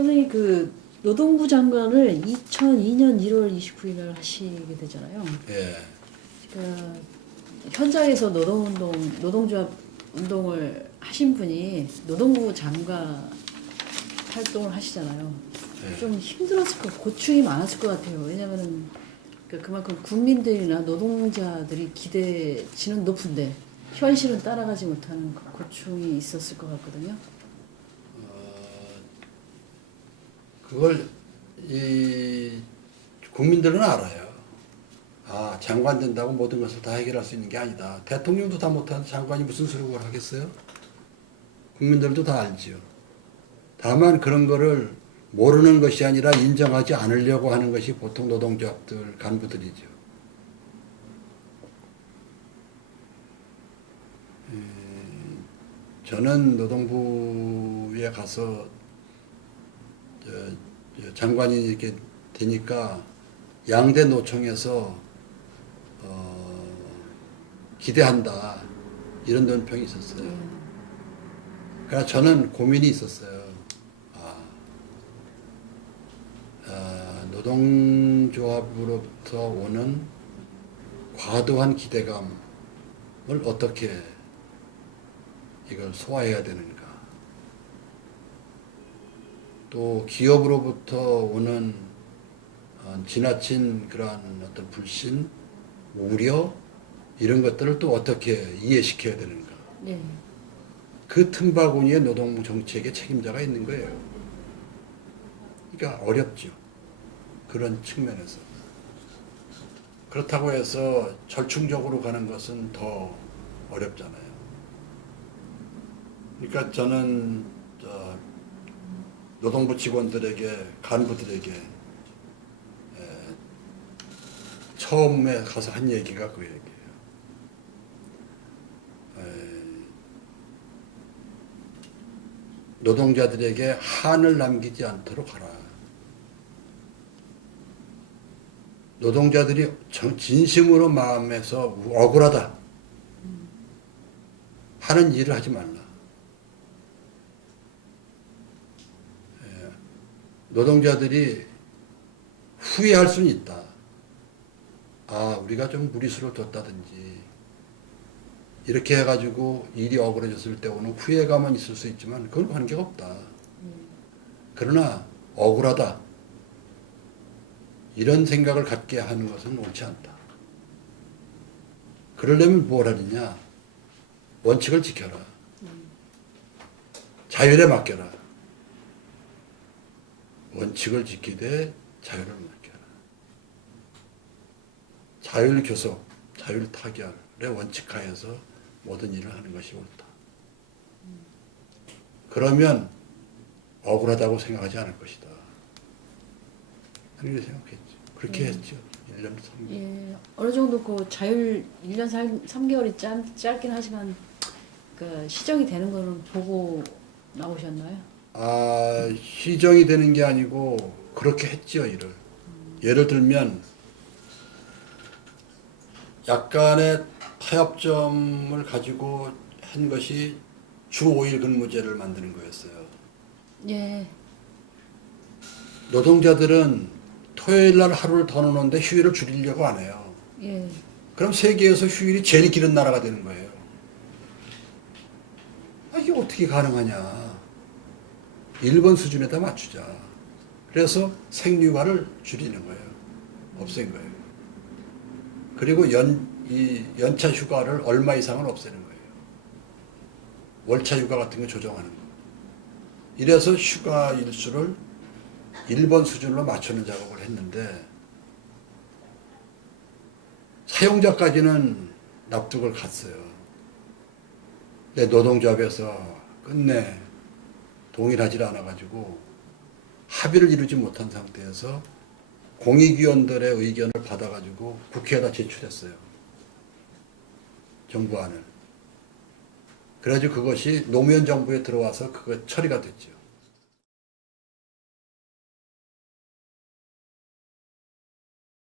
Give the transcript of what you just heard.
선생님 그 노동부 장관을 2002년 1월 29일 날 하시게 되잖아요. 예. 그러니까 현장에서 노동조합 운동을 하신 분이 노동부 장관 활동을 하시잖아요. 예. 좀 힘들었을 것, 고충이 많았을 것 같아요. 왜냐면은 그만큼 국민들이나 노동자들이 기대치는 높은데 현실은 따라가지 못하는 그 고충이 있었을 것 같거든요. 그걸 이 국민들은 알아요. 아, 장관 된다고 모든 것을 다 해결할 수 있는 게 아니다. 대통령도 다 못하는 장관이 무슨 소리를 하겠어요? 국민들도 다 알지요. 다만 그런 거를 모르는 것이 아니라 인정하지 않으려고 하는 것이 보통 노동조합들 간부들이죠. 저는 노동부에 가서 장관이 이렇게 되니까 양대 노총에서 기대한다 이런 논평이 있었어요. 그래서 저는 고민이 있었어요. 노동조합으로부터 오는 과도한 기대감을 어떻게 이걸 소화해야 되는가. 또 기업으로부터 오는 지나친 그러한 어떤 불신, 우려 이런 것들을 또 어떻게 이해시켜야 되는가. 네. 그 틈바구니에 노동부 정책의 책임자가 있는 거예요. 그러니까 어렵죠. 그런 측면에서. 그렇다고 해서 절충적으로 가는 것은 더 어렵잖아요. 그러니까 저는 노동부 직원들에게, 간부들에게 처음에 가서 한 얘기가 그 얘기예요. 노동자들에게 한을 남기지 않도록 하라. 노동자들이 진심으로 마음에서 억울하다 하는 일을 하지 말라. 노동자들이 후회할 수는 있다. 아, 우리가 좀 무리수를 뒀다든지 이렇게 해가지고 일이 억울해졌을 때 오는 후회감은 있을 수 있지만 그건 관계가 없다. 그러나 억울하다. 이런 생각을 갖게 하는 것은 옳지 않다. 그러려면 뭘 하느냐? 원칙을 지켜라. 자율에 맡겨라. 원칙을 지키되 자율을 맡겨라. 자율교섭, 자율타결의 원칙하에서 모든 일을 하는 것이 옳다. 그러면 억울하다고 생각하지 않을 것이다. 그렇게 생각했죠. 그렇게 했죠. 1년 3개월. 예, 어느 정도 그 자율 1년 3개월이 짧긴 하지만 그 시정이 되는 거는 보고 나오셨나요? 아, 시정이 되는 게 아니고 그렇게 했죠, 일을. 예를 들면 약간의 타협점을 가지고 한 것이 주 5일 근무제를 만드는 거였어요. 예. 노동자들은 토요일 날 하루를 더 노는데 휴일을 줄이려고 안 해요. 예. 그럼 세계에서 휴일이 제일 길은 나라가 되는 거예요. 아, 이게 어떻게 가능하냐. 일본 수준에다 맞추자. 그래서 생육아를 줄이는 거예요. 없앤 거예요. 그리고 연차 휴가를 얼마 이상은 없애는 거예요. 월차 휴가 같은 거 조정하는 거. 이래서 휴가 일수를 일본 수준으로 맞추는 작업을 했는데 사용자까지는 납득을 갔어요. 근데 노동조합에서 끝내 동일하지 않아가지고 합의를 이루지 못한 상태에서 공익위원들의 의견을 받아가지고 국회에다 제출했어요. 정부안을. 그래가지고 그것이 노무현 정부에 들어와서 그거 처리가 됐죠.